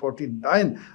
49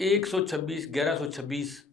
126, 1126,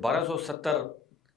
1270,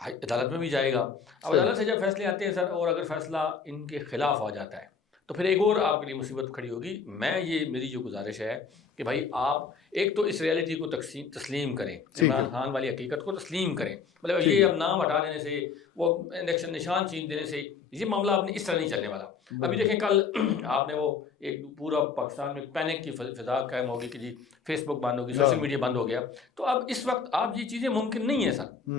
عدالت میں بھی جائے گا. اب عدالت سے جب فیصلے آتے ہیں سر، اور اگر فیصلہ ان کے خلاف آ جاتا ہے تو پھر ایک اور آپ کے لیے مصیبت کھڑی ہوگی. میری جو گزارش ہے کہ بھائی آپ ایک تو اس ریالٹی کو تسلیم کریں، عمران خان والی حقیقت کو تسلیم کریں. مطلب یہ اب نام ہٹا دینے سے، وہ الیکشن نشان چھین دینے سے یہ معاملہ آپ نے اس طرح نہیں چلنے والا. ابھی دیکھیں کل آپ نے وہ ایک پورا پاکستان میں پینک کی فضا قائم ہوگی کہ جی فیس بک بند ہوگی، سوشل میڈیا بند ہو گیا. تو اب اس وقت آپ یہ چیزیں ممکن نہیں ہیں سر.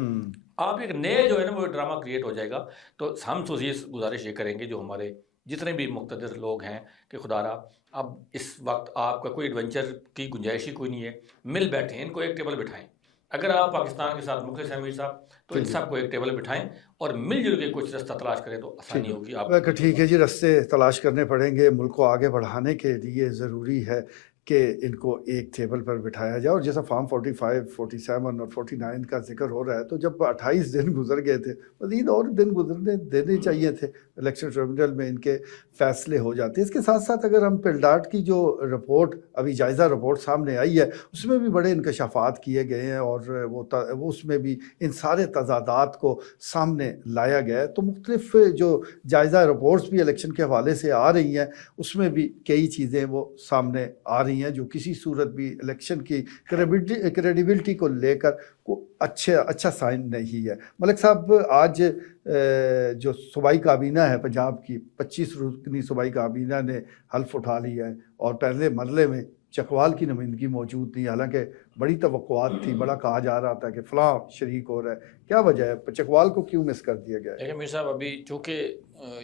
آپ ایک نئے جو ہے نا وہ ڈرامہ کریٹ ہو جائے گا. تو ہم تو یہ گزارش یہ کریں گے جو ہمارے جتنے بھی مقتدر لوگ ہیں کہ خدا را اب اس وقت آپ کا کوئی ایڈونچر کی گنجائش ہی کوئی نہیں ہے. مل بیٹھیں، ان کو ایک ٹیبل بٹھائیں. اگر آپ پاکستان کے ساتھ مخلص ہیں امیر صاحب تو ان سب کو ایک ٹیبل بٹھائیں اور مل جل کے کچھ رستہ تلاش کریں تو آسانی ہوگی. آپ ٹھیک ہے جی، رستے تلاش کرنے پڑیں گے. ملک کو آگے بڑھانے کے لیے ضروری ہے کہ ان کو ایک ٹیبل پر بٹھایا جائے. اور جیسا فارم 45 47 اور 49 کا ذکر ہو رہا ہے، تو جب 28 دن گزر گئے تھے، مزید اور دن گزرنے دینے چاہیے تھے. الیکشن ٹریبونل میں ان کے فیصلے ہو جاتے. اس کے ساتھ ساتھ اگر ہم پلڈاٹ کی جو رپورٹ ابھی جائزہ رپورٹ سامنے آئی ہے، اس میں بھی بڑے انکشافات کیے گئے ہیں اور وہ اس میں بھی ان سارے تضادات کو سامنے لایا گیا ہے. تو مختلف جو جائزہ رپورٹس بھی الیکشن کے حوالے سے آ رہی ہیں، اس میں بھی کئی چیزیں وہ سامنے آ رہی ہیں جو کسی صورت بھی الیکشن کی کریڈیبلٹی کو لے کر اچھا سائن نہیں ہے. ملک صاحب، آج جو صوبائی کابینہ ہے پنجاب کی 25 رکنی صوبائی کابینہ نے حلف اٹھا لیا ہے، اور پہلے مرحلے میں چکوال کی نمائندگی موجود تھی. حالانکہ بڑی توقعات تھی، بڑا کہا جا رہا تھا کہ فلاں شریک ہو رہا ہے. کیا وجہ ہے چکوال کو کیوں مس کر دیا گیا ہے؟ دیکھیں میر صاحب، ابھی چونکہ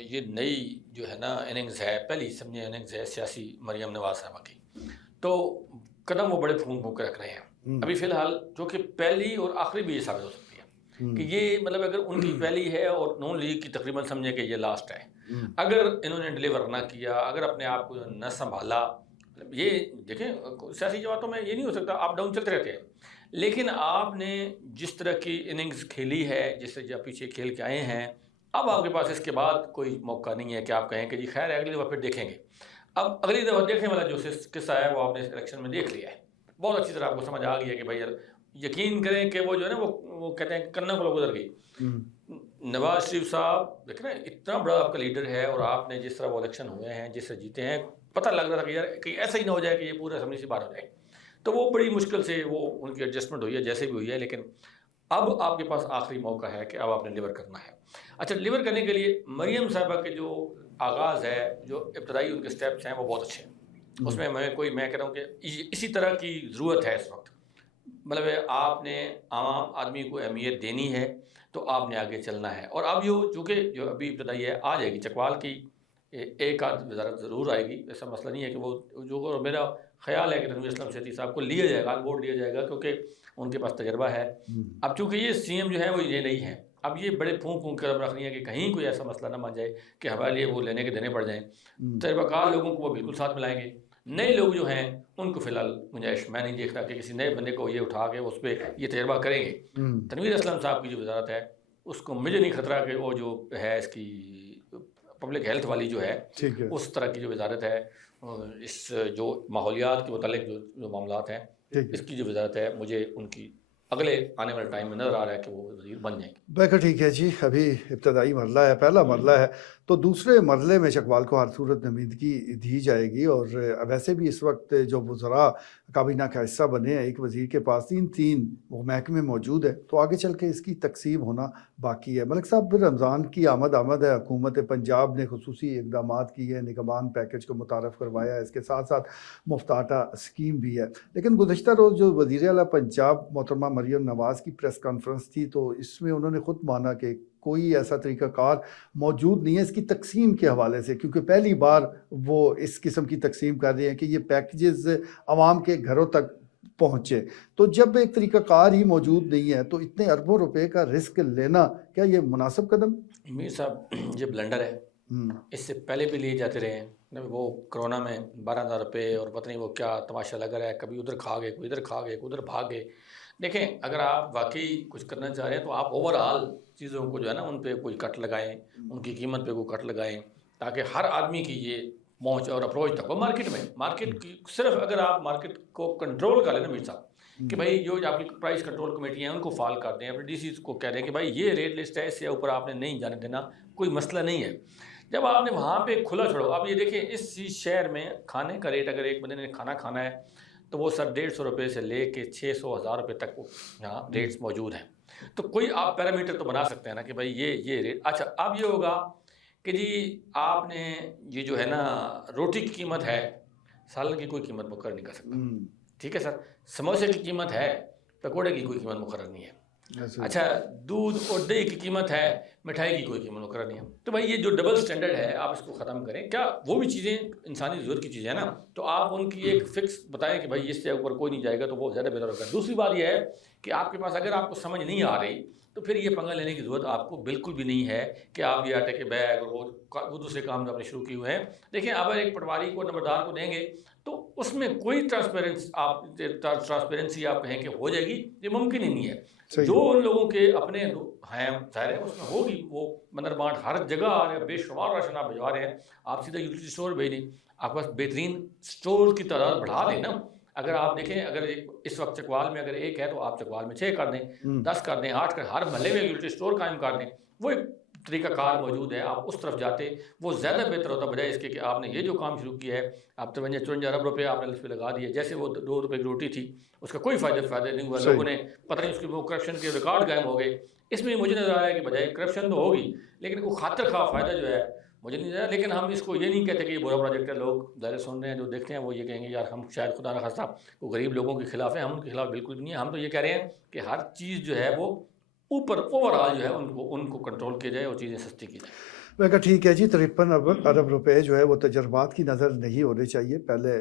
یہ نئی جو ہے نا اننگز ہے، پہلی سمجھے اننگز ہے سیاسی مریم نواز صاحبہ کی، تو قدم وہ بڑے پھونک پھونک کے رکھ رہے ہیں. ابھی فی الحال جو کہ پہلی اور آخری بھی یہ ثابت ہو سکتی ہے کہ یہ مطلب اگر ان کی پہلی ہے اور نون لیگ کی تقریباً سمجھے کہ یہ لاسٹ ہے. اگر انہوں نے ڈلیور نہ کیا، اگر اپنے آپ کو نہ سنبھالا، یہ دیکھیں سیاسی جماعتوں میں یہ نہیں ہو سکتا، اپ ڈاؤن چلتے رہتے ہیں. لیکن آپ نے جس طرح کی اننگز کھیلی ہے، جس سے جب پیچھے کھیل کے آئے ہیں، اب آپ کے پاس اس کے بعد کوئی موقع نہیں ہے کہ آپ کہیں کہ جی خیر ہے اگلی دفعہ پھر دیکھیں گے. اب اگلی دفعہ دیکھنے والا جو قصہ ہے وہ آپ نے الیکشن میں دیکھ لیا ہے. بہت اچھی طرح آپ کو سمجھ آ گئی ہے کہ بھائی یقین کریں کہ وہ جو ہے نا وہ کہتے ہیں کنّا کو گزر گئی. نواز شریف صاحب دیکھ رہے ہیں اتنا بڑا آپ کا لیڈر ہے، اور آپ نے جس طرح وہ الیکشن ہوئے ہیں، جس سے جیتے ہیں، پتہ لگ رہا تھا کہ یار کہ ایسا ہی نہ ہو جائے کہ یہ پورے اسمبلی سے باہر ہو جائے. تو وہ بڑی مشکل سے وہ ان کی ایڈجسٹمنٹ ہوئی ہے جیسے بھی ہوئی ہے. لیکن اب آپ کے پاس آخری موقع ہے کہ اب آپ نے لیور کرنا ہے. اچھا، لیور کرنے کے لیے مریم صاحبہ کے جو آغاز ہے، جو ابتدائی ان کے سٹیپس ہیں، وہ بہت اچھے ہیں. اس میں میں کہہ رہا ہوں کہ اسی طرح کی ضرورت ہے اس وقت. مطلب آپ نے عام آدمی کو اہمیت دینی ہے تو آپ نے آگے چلنا ہے. اور اب چونکہ جو ابھی ابتدائی ہے آ جائے گی، چکوال کی ایک آدھ وزارت ضرور آئے گی. ایسا مسئلہ نہیں ہے کہ وہ جو میرا خیال ہے کہ تنویر اسلم سیٹھی صاحب کو لیا جائے گا، آن بورڈ لیا جائے گا، کیونکہ ان کے پاس تجربہ ہے. اب چونکہ یہ سی ایم جو ہے وہ یہ نہیں ہے، اب یہ بڑے پھونک پھونک کر رکھ رہی ہیں کہ کہیں کوئی ایسا مسئلہ نہ مان جائے کہ ہمارے لیے وہ لینے کے دینے پڑ جائیں. تجربہ کار لوگوں کو وہ بالکل ساتھ ملائیں گے. نئے لوگ جو ہیں ان کو فی الحال گنجائش میں نہیں دیکھ رہا کہ کسی نئے بندے کو یہ اٹھا کے اس پہ یہ تجربہ کریں گے. تنویر اسلم صاحب کی جو وزارت ہے اس کو مجھے نہیں خطرہ کہ وہ جو ہے اس کی پبلک ہیلتھ والی جو ہے اس طرح کی جو وزارت ہے، اس جو ماحولیات کے متعلق جو معاملات ہیں، اس کی جو وزارت ہے، مجھے ان کی اگلے آنے والے ٹائم میں نظر آ رہا ہے کہ وہ وزیر بن جائیں گے. بالکل ٹھیک ہے جی. ابھی ابتدائی مرحلہ ہے، پہلا مرحلہ ہے، تو دوسرے مرحلے میں چکوال کو ہر صورت نمائندگی دی جائے گی. اور ویسے بھی اس وقت جو وزراء کابینہ کا حصہ بنے ہیں، ایک وزیر کے پاس تین وہ محکمے موجود ہیں، تو آگے چل کے اس کی تقسیم ہونا باقی ہے. ملک صاحب، رمضان کی آمد ہے. حکومت پنجاب نے خصوصی اقدامات کیے، نگہبان پیکج کو متعارف کروایا ہے، اس کے ساتھ ساتھ مفت آٹا اسکیم بھی ہے. لیکن گزشتہ روز جو وزیر اعلیٰ پنجاب محترمہ مریم نواز کی پریس کانفرنس تھی، تو اس میں انہوں نے خود مانا کہ کوئی ایسا طریقہ کار موجود نہیں ہے اس کی تقسیم کے حوالے سے، کیونکہ پہلی بار وہ اس قسم کی تقسیم کر رہے ہیں کہ یہ پیکجز عوام کے گھروں تک پہنچے. تو جب ایک طریقہ کار ہی موجود نہیں ہے تو اتنے اربوں روپے کا رسک لینا کیا یہ مناسب قدم؟ میر صاحب، یہ بلنڈر ہے. اس سے پہلے بھی لیے جاتے رہے ہیں. وہ کرونا میں 12,000 روپے اور پتہ نہیں وہ کیا تماشا لگا رہا ہے، کبھی ادھر کھا گئے، کوئی ادھر کھا گئے، کوئی ادھر بھاگ گئے. دیکھیں، اگر آپ واقعی کچھ کرنا چاہ رہے ہیں تو آپ اوور آل چیزوں کو جو ہے نا ان پہ کوئی کٹ لگائیں، ان کی قیمت پہ کوئی کٹ لگائیں، تاکہ ہر آدمی کی یہ پہنچ اور اپروچ تک. وہ مارکیٹ کی صرف اگر آپ مارکیٹ کو کنٹرول کر لیں نا میر صاحب، کہ بھائی جو آپ کی پرائس کنٹرول کمیٹیاں ہیں ان کو فال کر دیں، اپنے ڈی سی کو کہہ دیں کہ بھائی یہ ریٹ لسٹ ہے، اس سے اوپر آپ نے نہیں جانے دینا، کوئی مسئلہ نہیں ہے۔ جب آپ نے وہاں پہ کھلا چھوڑو، اب یہ دیکھیں اس شہر میں کھانے کا ریٹ اگر ایک بندے نے کھانا کھانا ہے تو وہ سر 150 روپے سے لے کے 600 1000 روپے تک یہاں ریٹس موجود ہیں۔ تو کوئی آپ پیرامیٹر تو بنا سکتے ہیں نا کہ بھائی یہ ریٹ۔ اچھا اب یہ ہوگا کہ جی آپ نے یہ جو ہے نا روٹی کی قیمت ہے، سالن کی کوئی قیمت مقرر نہیں کر سکتا، ٹھیک ہے سر، سموسے کی قیمت ہے، پکوڑے کی کوئی قیمت مقرر نہیں ہے، اچھا دودھ اور دہی کی قیمت ہے، مٹھائی کی کوئی قیمت مقرر نہیں ہے۔ تو بھائی یہ جو ڈبل سٹینڈرڈ ہے آپ اس کو ختم کریں۔ کیا وہ بھی چیزیں انسانی ضرورت کی چیزیں ہیں نا، تو آپ ان کی ایک فکس بتائیں کہ بھائی اس سے اوپر کوئی نہیں جائے گا، تو وہ زیادہ بہتر ہوگا۔ دوسری بات یہ ہے کہ آپ کے پاس اگر آپ کو سمجھ نہیں آ رہی تو پھر یہ پنگا لینے کی ضرورت آپ کو بالکل بھی نہیں ہے کہ آپ یہ آٹے کے بیگ اور وہ دوسرے کام جو آپ نے شروع کیے ہوئے ہیں۔ دیکھیں اگر ایک پٹواری کو نمبردار کو دیں گے تو اس میں کوئی ٹرانسپیرنسی آپ کہیں کہ ہو جائے گی، یہ ممکن ہی نہیں ہے۔ جو ان لوگوں کے اپنے ہیں ظاہر ہے اس میں ہوگی، وہ مندر بانٹ ہر جگہ آ رہے ہیں، بے شمار راشن آپ بھجوا رہے ہیں، آپ سیدھا یوٹیلیٹی اسٹور بھیج دیں، آپ کے پاس بہترین اسٹور کی تعداد بڑھا دیں نا۔ اگر آپ دیکھیں اگر اس وقت چکوال میں اگر 1 ہے تو آپ چکوال میں 6 کر دیں، 10 کر دیں، 8 کر، ہر محلے میں یوٹیلیٹی اسٹور قائم کر دیں، وہ ایک طریقہ کار موجود ہے، آپ اس طرف جاتے وہ زیادہ بہتر ہوتا بجائے اس کے کہ آپ نے یہ جو کام شروع کیا ہے، آپ 53-54 ارب روپے آپ نے اس پہ لگا دیے، جیسے وہ 2 روپے کی روٹی تھی اس کا کوئی فائدہ نہیں ہوا، لوگوں نے پتہ نہیں اس کے وہ کرپشن کے ریکارڈ قائم ہو گئے۔ اس میں مجھے نظر آ رہا ہے کہ بجائے کرپشن تو ہوگی لیکن وہ خاطر خواہ فائدہ جو ہے مجھے نہیں نظر، لیکن ہم اس کو یہ نہیں کہتے کہ یہ برا پروجیکٹ ہے۔ لوگ ظاہر سن رہے ہیں جو دیکھتے ہیں وہ یہ کہیں گے یار ہم شاید خدا نہ خواستہ وہ غریب لوگوں کے خلاف ہیں، ہم ان کے خلاف بالکل بھی نہیں ہیں۔ ہم تو یہ کہہ رہے ہیں کہ ہر چیز جو ہے وہ اوپر اوورآل جو ہے ان کو کنٹرول کیا جائے اور چیزیں سستی کی جائیں۔ میں کہا ٹھیک ہے جی، 53 ارب روپے جو ہے وہ تجربات کی نظر نہیں ہونے چاہیے، پہلے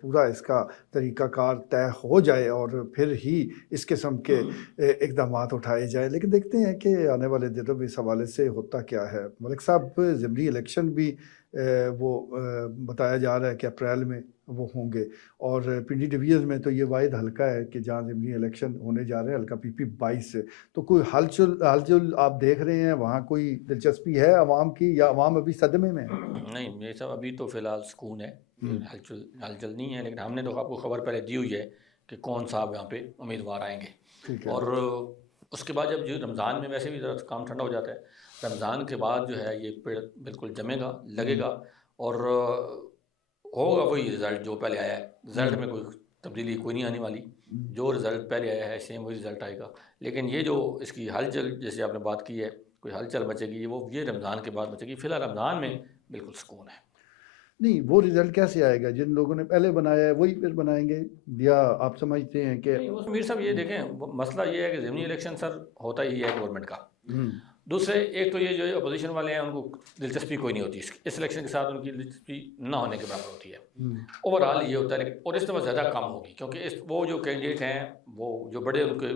پورا اس کا طریقہ کار طے ہو جائے اور پھر ہی اس قسم کے اقدامات اٹھائے جائیں۔ لیکن دیکھتے ہیں کہ آنے والے دنوں میں اس حوالے سے ہوتا کیا ہے۔ ملک صاحب ضمنی الیکشن بھی وہ بتایا جا رہا ہے کہ اپریل میں وہ ہوں گے، اور پنڈی ڈویژن میں تو یہ واحد حلقہ ہے کہ جہاں ضمنی الیکشن ہونے جا رہے ہیں، حلقہ PP 22 سے۔ تو کوئی ہلچل آپ دیکھ رہے ہیں وہاں، کوئی دلچسپی ہے عوام کی یا عوام ابھی صدمے میں ہے؟ نہیں یہ سب ابھی تو فی الحال سکون ہے، ہلچل نہیں ہے، لیکن ہم نے تو آپ کو خبر پہلے دی ہوئی ہے کہ کون صاحب یہاں پہ امیدوار آئیں گے، اور اس کے بعد جب جو رمضان میں ویسے بھی ذرا کام ٹھنڈا ہو جاتا ہے، رمضان کے بعد جو ہے یہ پیڑ بالکل جمے گا، لگے گا، اور ہوگا وہی رزلٹ جو پہلے آیا ہے۔ رزلٹ میں کوئی تبدیلی کوئی نہیں آنے والی، جو رزلٹ پہلے آیا ہے سیم وہی رزلٹ آئے گا۔ لیکن یہ جو اس کی ہلچل جیسے آپ نے بات کی ہے، کوئی ہلچل بچے گی یہ رمضان کے بعد بچے گی۔ فی الحال رمضان میں بالکل سکون ہے۔ نہیں وہ رزلٹ کیسے آئے گا؟ جن لوگوں نے پہلے بنایا ہے وہی پھر بنائیں گے، یا آپ سمجھتے ہیں کہ میر صاحب یہ دیکھیں مسئلہ یہ ہے کہ ضمنی الیکشن سر ہوتا ہی ہے گورنمنٹ کا، دوسرے ایک تو یہ جو اپوزیشن والے ہیں ان کو دلچسپی کوئی نہیں ہوتی اس الیکشن کے ساتھ، ان کی دلچسپی نہ ہونے کے برابر ہوتی ہے۔ اوورآل یہ ہوتا ہے، اور اس طرح زیادہ کم ہوگی کیونکہ وہ جو کینڈیڈیٹ ہیں، وہ جو بڑے ان کے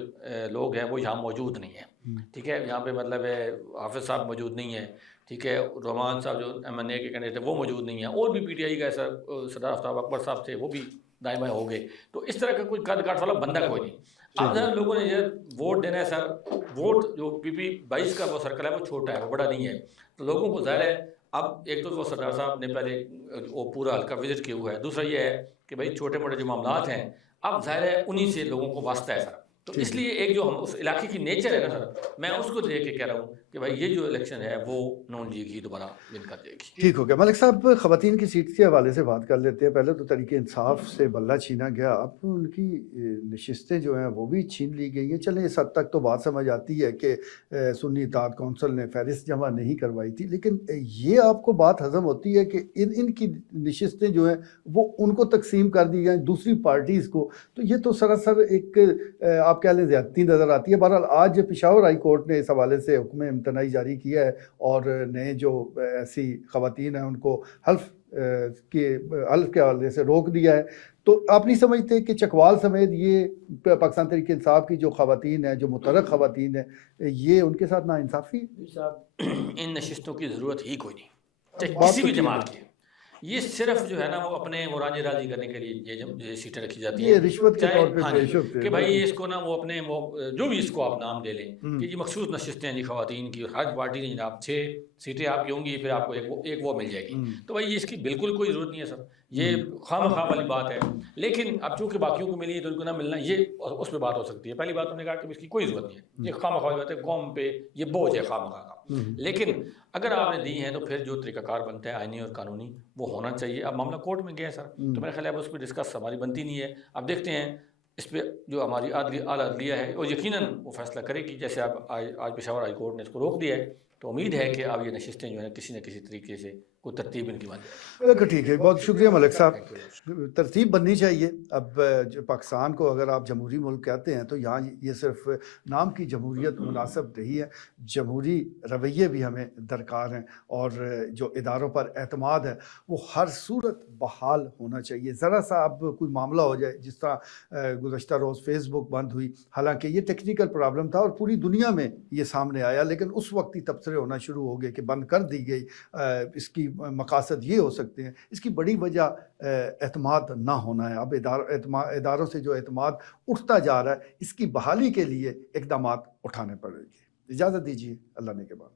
لوگ ہیں وہ یہاں موجود نہیں ہیں، ٹھیک ہے، یہاں پہ مطلب ہے حافظ صاحب موجود نہیں ہیں، ٹھیک ہے، رومان صاحب جو MNA کے کینڈیڈیٹ ہیں وہ موجود نہیں ہیں، اور بھی PTI کا سردار آفتاب اکبر صاحب تھے وہ بھی دائیں بائیں ہو گئے، تو اس طرح کا کوئی قد کاٹ والا بندہ کوئی نہیں۔ اب ذرا لوگوں نے یہ ووٹ دینا ہے سر، ووٹ جو PP 22 کا وہ سرکل ہے وہ چھوٹا ہے، وہ بڑا نہیں ہے، تو لوگوں کو ظاہر ہے اب ایک تو وہ سردار صاحب نے پہلے وہ پورا حلقہ وزٹ کیا ہوا ہے، دوسرا یہ ہے کہ بھائی چھوٹے موٹے جو معاملات ہیں اب ظاہر ہے انہی سے لوگوں کو واسطہ ہے سر، تو اس لیے ایک جو ہم اس علاقے کی نیچر ہے نا سر، میں اس کو دیکھ کے کہہ رہا ہوں کہ بھائی یہ جو الیکشن ہے وہ نون لیگ ہی دوبارہ ون کر دے گی۔ ٹھیک ہو گیا۔ ملک صاحب خواتین کی سیٹ کے حوالے سے بات کر لیتے ہیں۔ پہلے تو تحریک انصاف سے بلہ چھینا گیا، اب ان کی نشستیں جو ہیں وہ بھی چھین لی گئی ہیں۔ چلیں اس حد تک تو بات سمجھ آتی ہے کہ سنی اتحاد کونسل نے فہرست جمع نہیں کروائی تھی، لیکن یہ آپ کو بات ہضم ہوتی ہے کہ ان کی نشستیں جو ہیں وہ ان کو تقسیم کر دی جائیں دوسری پارٹیز کو، تو یہ تو سراسر ایک آپ کہہ لیں زیادتی نظر آتی ہے۔ بہرحال آج پشاور ہائی کورٹ نے اس حوالے سے حکم امتناعی جاری کیا ہے اور نئے جو ایسی خواتین ہیں ان کو حلف کے حوالے سے روک دیا ہے۔ تو آپ نہیں سمجھتے کہ چکوال سمیت یہ پاکستان تحریک انصاف کی جو خواتین ہیں، جو متحرک خواتین ہیں، یہ ان کے ساتھ ناانصافی؟ ان نشستوں کی ضرورت ہی کوئی نہیں، چاہے کسی بھی جماعت کی، یہ صرف جو ہے نا وہ اپنے وہ رانجے راضی کرنے کے لیے یہ سیٹیں رکھی جاتی ہیں، یہ رشوت کے طور پہ پیش ہوتے ہیں کہ بھائی اس کو نا وہ اپنے جو بھی اس کو آپ نام دے لیں کہ یہ مخصوص نشستیں ہیں جی خواتین کی، ہر پارٹی نے جناب 6 سیٹیں آپ کی ہوں گی، پھر آپ کو ایک وہ مل جائے گی، تو بھائی اس کی بالکل کوئی ضرورت نہیں ہے سر۔ یہ خام خواہ والی بات ہے. لیکن اب چونکہ باقیوں کو ملی ہے تو ان کو نہ ملنا، یہ اس پہ بات ہو سکتی ہے. پہلی بات انہوں نے کہا کہ اس کی کوئی ضرورت نہیں ہے، یہ خام خواہ بات ہے، قوم پہ یہ بوجھ ہے خام خواہ کا. لیکن اگر آپ نے دی ہیں تو پھر جو طریقہ کار بنتا ہے آئینی اور قانونی وہ ہونا چاہیے. اب معاملہ کورٹ میں گیا ہے سر، تو میرا خیال ہے اب اس پہ ڈسکس ہماری بنتی نہیں ہے. اب دیکھتے ہیں اس پہ جو ہماری اعلیٰ عدلیہ ہے وہ یقیناً وہ فیصلہ کرے گی. جیسے اب آج پشاور ہائی کورٹ نے اس کو روک دیا ہے، تو امید ہے کہ اب یہ نشستیں جو ہیں کسی نہ کسی طریقے سے کوئی ترتیب ان کی بن جائے. بالکل ٹھیک ہے، بہت شکریہ ملک صاحب. ترتیب بننی چاہیے. اب جو پاکستان کو اگر آپ جمہوری ملک کہتے ہیں تو یہاں یہ صرف نام کی جمہوریت مناسب نہیں ہے، جمہوری رویے بھی ہمیں درکار ہیں، اور جو اداروں پر اعتماد ہے وہ ہر صورت بحال ہونا چاہیے. ذرا سا اب کوئی معاملہ ہو جائے، جس طرح گزشتہ روز فیس بک بند ہوئی، حالانکہ یہ ٹیکنیکل پرابلم تھا اور پوری دنیا میں یہ سامنے آیا، لیکن اس وقت ہی تبصرے ہونا شروع ہو گئے کہ بند کر دی گئی. اس کی مقاصد یہ ہو سکتے ہیں. اس کی بڑی وجہ اعتماد نہ ہونا ہے. اب اداروں سے جو اعتماد اٹھتا جا رہا ہے، اس کی بحالی کے لیے اقدامات اٹھانے پڑیں گے. اجازت دیجیے، اللہ نے کے بعد.